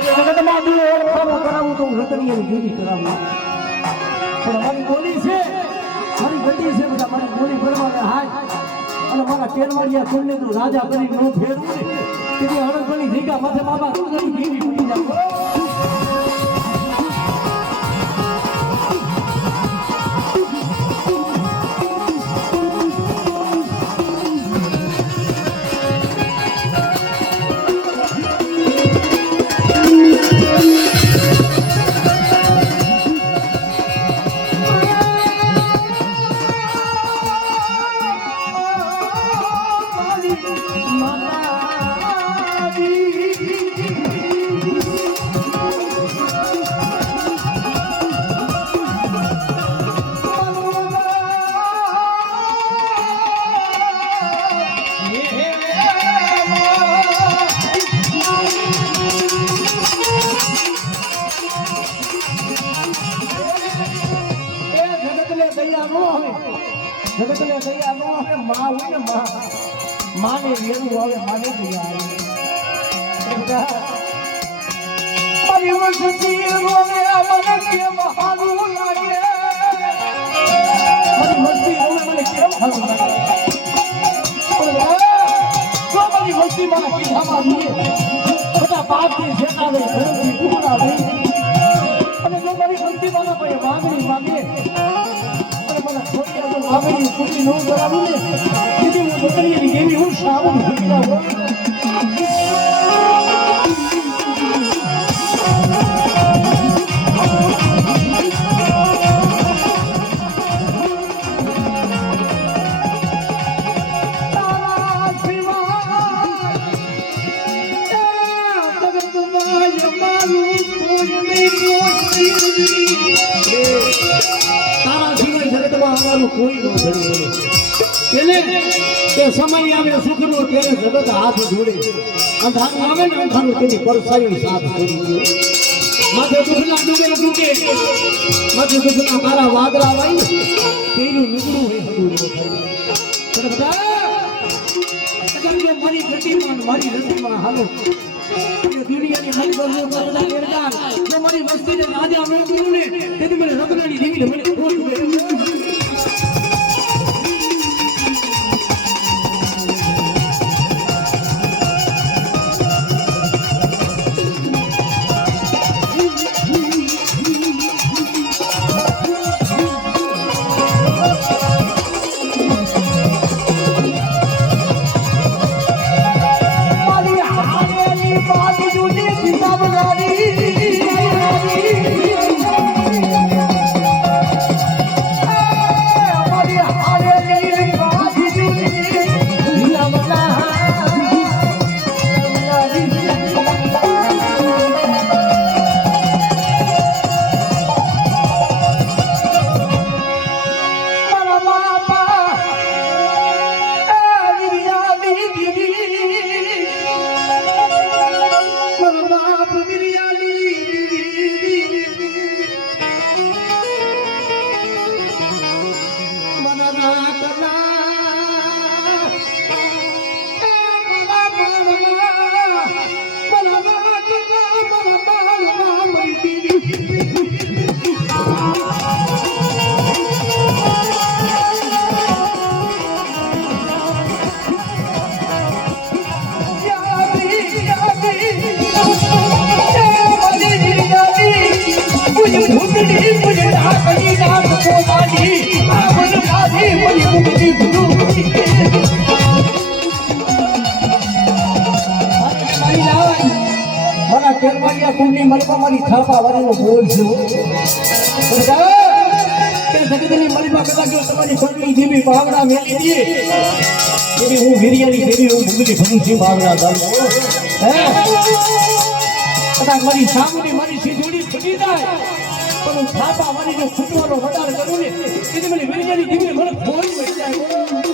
જગતમાં કરાવું પણ મારી બોલી છે, મારી ગતિ છે બધા, મારી બોલી કરવાને હાય. અને મારા કેરવાડિયા કુળને તો રાજા કરી નો ફેરવું ને. ઉડી જાવ. જગતને દયા નો આવે જગતને દયા નો હોય, માં હોય ને માં. માને વેરું આવે, માને દયા આવે. અને જો કોઈ માંગણી માંગે અને મને માંગણી પૂરી ન કરાવું ને તેથી હું બકરીની દેવી હું શ્રાવણ ભૂખી હોઉં તારા સિવાય જગતમાં અમારું કોઈ મારા વાદળા વાઈ પેલું નીકળું હોય મારી ગતિમાં મારી એ દુનિયાની હરી બસો કરતા કેરદાર જો મારી વસ્તીને રાજા મેળવ્યું ને તેથી મને રત્નની દેવી મને મારા કેરવાડિયા કુંડલી મલપા મારી થાપા વાળીનો બોલ છે કે જગતની મલપા કદાચ તમારી કુંડલી જેવી ભાવના મેલી દે એવી હું વીરિયાની દેવી હું ભૂગલી ભણું ભાવના દાવ હે કદાચ મારી સામની મારી સીધુડી છૂટી જાય. પણ હું થાપા મારી છૂટવાનો વધારે કરું ને તેથી મને વીરિયાની જીવને મને ફોન મળી જાય.